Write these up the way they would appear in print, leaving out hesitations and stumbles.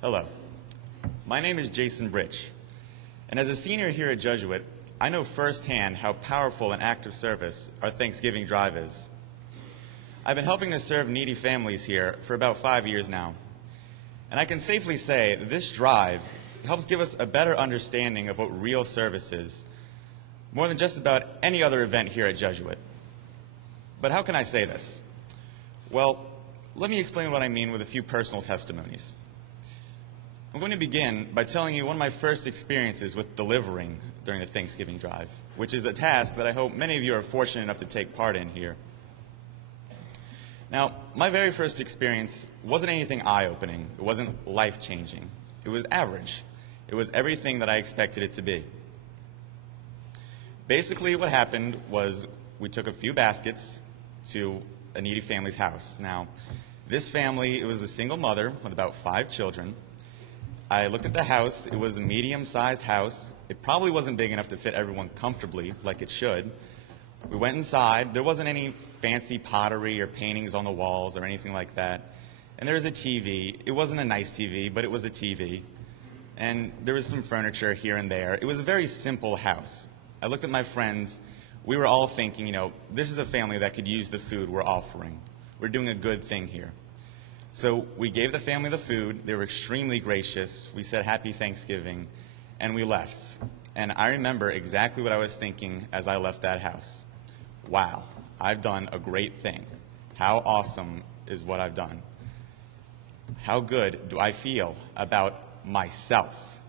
Hello. My name is Jason Britsch, and as a senior here at Jesuit, I know firsthand how powerful an act of service our Thanksgiving drive is. I've been helping to serve needy families here for about 5 years now, and I can safely say that this drive helps give us a better understanding of what real service is, more than just about any other event here at Jesuit. But how can I say this? Well, let me explain what I mean with a few personal testimonies. I'm going to begin by telling you one of my first experiences with delivering during the Thanksgiving drive, which is a task that I hope many of you are fortunate enough to take part in here. Now, my very first experience wasn't anything eye-opening. It wasn't life-changing. It was average. It was everything that I expected it to be. Basically, what happened was we took a few baskets to a needy family's house. Now, this family, it was a single mother with about 5 children. I looked at the house. It was a medium-sized house. It probably wasn't big enough to fit everyone comfortably like it should. We went inside. There wasn't any fancy pottery or paintings on the walls or anything like that. And there was a TV. It wasn't a nice TV, but it was a TV. And there was some furniture here and there. It was a very simple house. I looked at my friends. We were all thinking, this is a family that could use the food we're offering. We're doing a good thing here. So we gave the family the food. They were extremely gracious. We said Happy Thanksgiving, and we left. And I remember exactly what I was thinking as I left that house. Wow, I've done a great thing. How awesome is what I've done? How good do I feel about myself?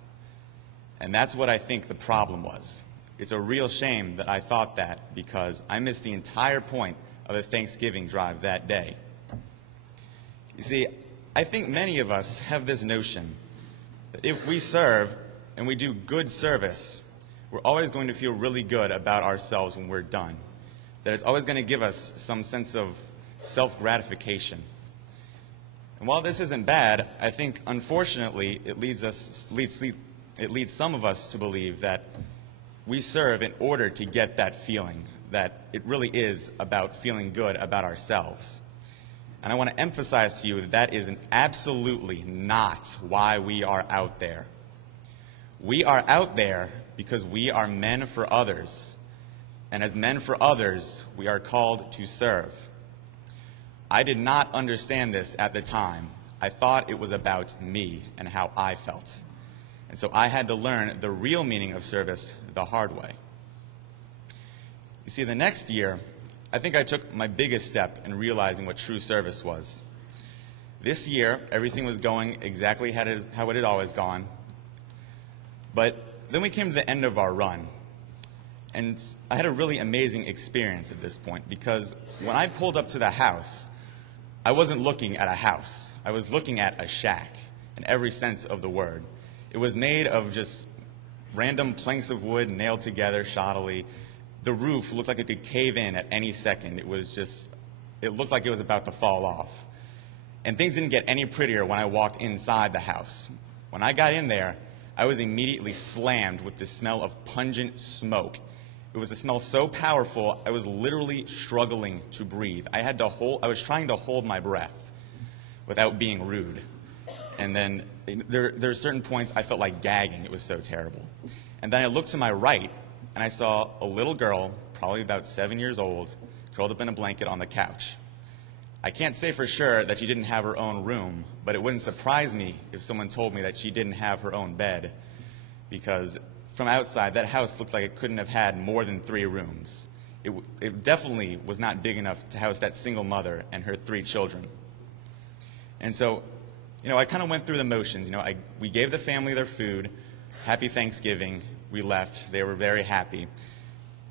And that's what I think the problem was. It's a real shame that I thought that because I missed the entire point of the Thanksgiving drive that day. You see, I think many of us have this notion that if we serve and we do good service, we're always going to feel really good about ourselves when we're done. That it's always going to give us some sense of self-gratification. And while this isn't bad, I think, unfortunately, it leads some of us to believe that we serve in order to get that feeling, that it really is about feeling good about ourselves. And I want to emphasize to you that that is absolutely not why we are out there. We are out there because we are men for others. And as men for others, we are called to serve. I did not understand this at the time. I thought it was about me and how I felt. And so I had to learn the real meaning of service the hard way. You see, the next year, I think I took my biggest step in realizing what true service was. This year, everything was going exactly how it had always gone. But then we came to the end of our run. And I had a really amazing experience at this point because when I pulled up to the house, I wasn't looking at a house. I was looking at a shack in every sense of the word. It was made of just random planks of wood nailed together shoddily. The roof looked like it could cave in at any second. It looked like it was about to fall off. And things didn't get any prettier when I walked inside the house. When I got in there, I was immediately slammed with the smell of pungent smoke. It was a smell so powerful, I was literally struggling to breathe. I was trying to hold my breath without being rude. And then there are certain points I felt like gagging. It was so terrible. And then I looked to my right, and I saw a little girl, probably about 7 years old, curled up in a blanket on the couch. I can't say for sure that she didn't have her own room, but it wouldn't surprise me if someone told me that she didn't have her own bed, because from outside, that house looked like it couldn't have had more than 3 rooms. It definitely was not big enough to house that single mother and her 3 children. And so, I kind of went through the motions. We gave the family their food. Happy Thanksgiving. We left. They were very happy.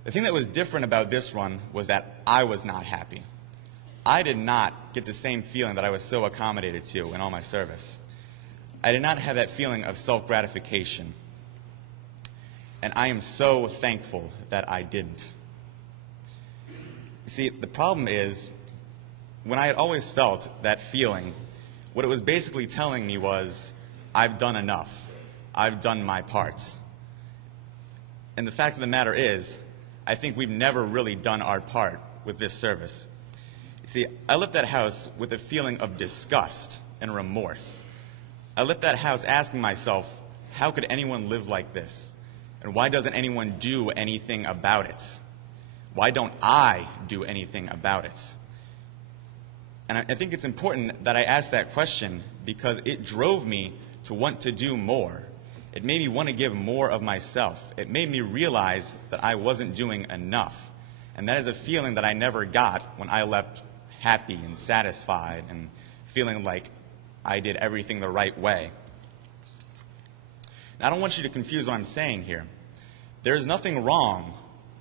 The thing that was different about this run was that I was not happy. I did not get the same feeling that I was so accommodated to in all my service. I did not have that feeling of self-gratification. And I am so thankful that I didn't. You see, the problem is, when I had always felt that feeling, what it was basically telling me was, I've done enough. I've done my part. And the fact of the matter is, I think we've never really done our part with this service. You see, I left that house with a feeling of disgust and remorse. I left that house asking myself, how could anyone live like this? And why doesn't anyone do anything about it? Why don't I do anything about it? And I think it's important that I ask that question because it drove me to want to do more. It made me want to give more of myself. It made me realize that I wasn't doing enough. And that is a feeling that I never got when I left happy and satisfied and feeling like I did everything the right way. Now, I don't want you to confuse what I'm saying here. There is nothing wrong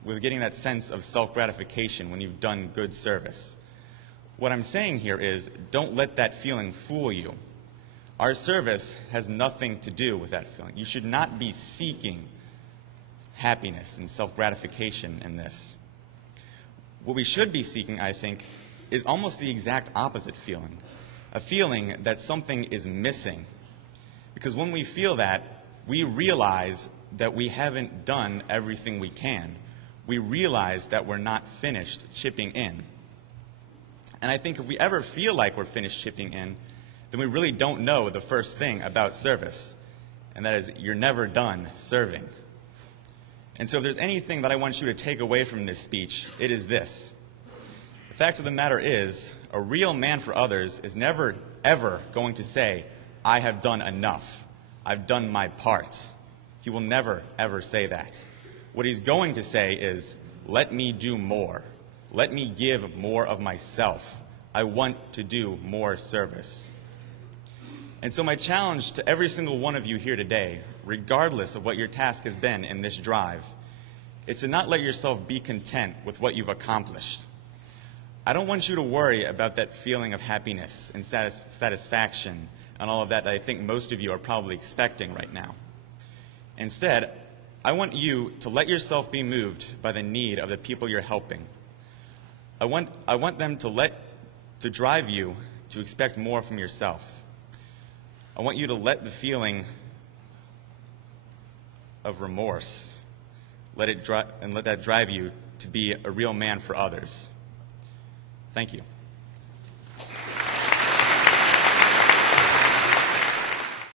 with getting that sense of self-gratification when you've done good service. What I'm saying here is, don't let that feeling fool you. Our service has nothing to do with that feeling. You should not be seeking happiness and self-gratification in this. What we should be seeking, I think, is almost the exact opposite feeling. A feeling that something is missing. Because when we feel that, we realize that we haven't done everything we can. We realize that we're not finished chipping in. And I think if we ever feel like we're finished chipping in, then we really don't know the first thing about service, and that is you're never done serving. And so if there's anything that I want you to take away from this speech, it is this. The fact of the matter is, a real man for others is never, ever going to say, I have done enough. I've done my part. He will never, ever say that. What he's going to say is, let me do more. Let me give more of myself. I want to do more service. And so my challenge to every single one of you here today, regardless of what your task has been in this drive, is to not let yourself be content with what you've accomplished. I don't want you to worry about that feeling of happiness and satisfaction and all of that I think most of you are probably expecting right now. Instead, I want you to let yourself be moved by the need of the people you're helping. I want them to drive you to expect more from yourself. I want you to let the feeling of remorse, let that drive you to be a real man for others. Thank you.